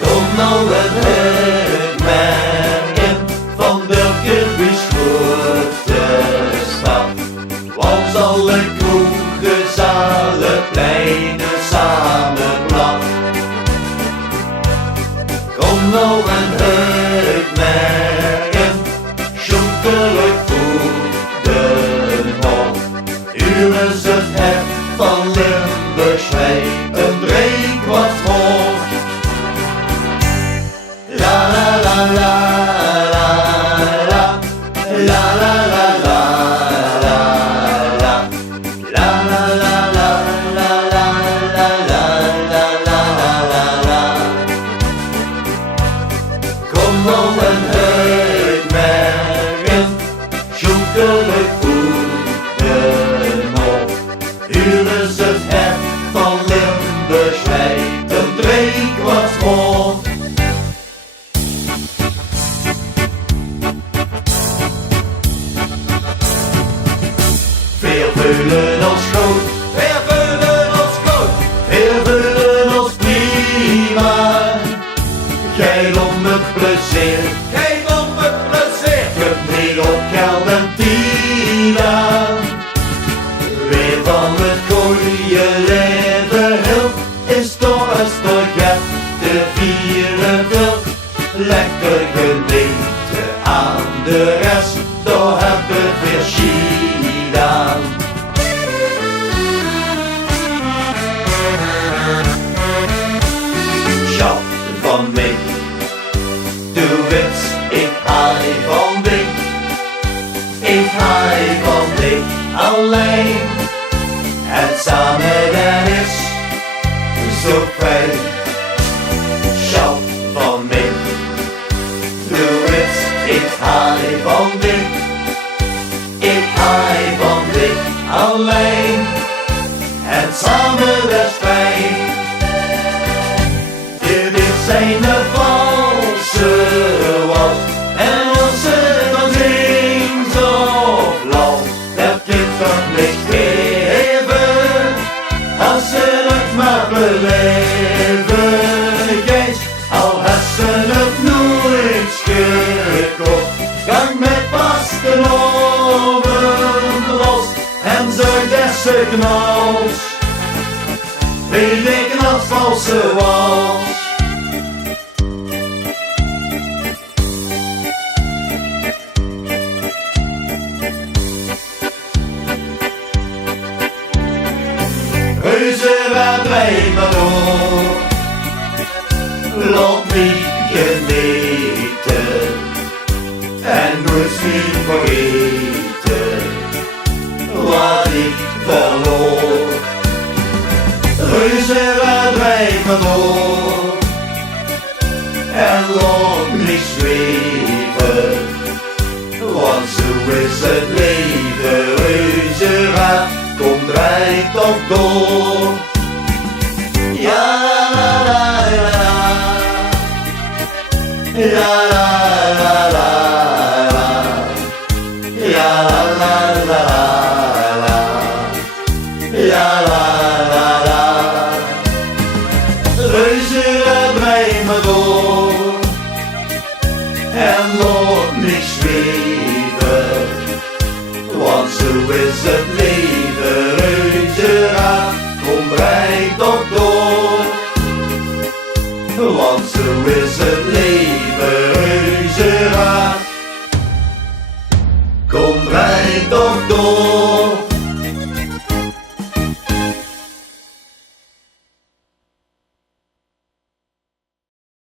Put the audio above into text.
Kom nou het uitmerken van welke beschoten stad, want alle kroegen, zalen, pleinen samen plat. Kom nou een uitmerken, schonkelijk voedenhof. Hier is het hef van Limburgs Vee, een driekwart hoog. La la la la la la, la la la la la la, la la la la la la la la la la la. Kom nou een uitmerken, schonkelijk voedenhof. Hier is het hef van Limburgs Vee, een driekwart hoog. Veel veulen als groot, veel veulen als groot, veel veulen als prima. Geil om het plezier, geil om het plezier. Kunt niet op geld en tina. Weer van het goeie leven hield, is toch als toch hebt te vieren wilt. Lekker genieten aan de rest, daar heb ik weer gedaan. Schat van mij, doe het, ik hou van dich. Ik hou van dich alleen. Het samen dat is zo fijn. Schat van mij, doe het, ik hou van dich. Ik hou van dich alleen. En samen dat is fijn. Dit zijn de valse was. En als ze dan zingt of last, dat kind toch niet geven. Als ze het maar beleven, geest, al had ze het nooit gekocht. Gang met vaste oven los en zorg dat ze knalt. Weet ik als valse was. Reuze, waar drijf maar door. Laat me genieten en nooit niet vergeten wat ik verloor. Reuze, waar drijf maar door en laat me zweven, want zo is het leven. Reuze, waar kom draai toch door. Ja la la la, ja la la la la, ja la la la la, ja la la la. Reuze, draai me door en laat me zweven, want zo is het leven. Reuze, kom draai toch door, want zo is het leven. Reuze, kom draai toch door.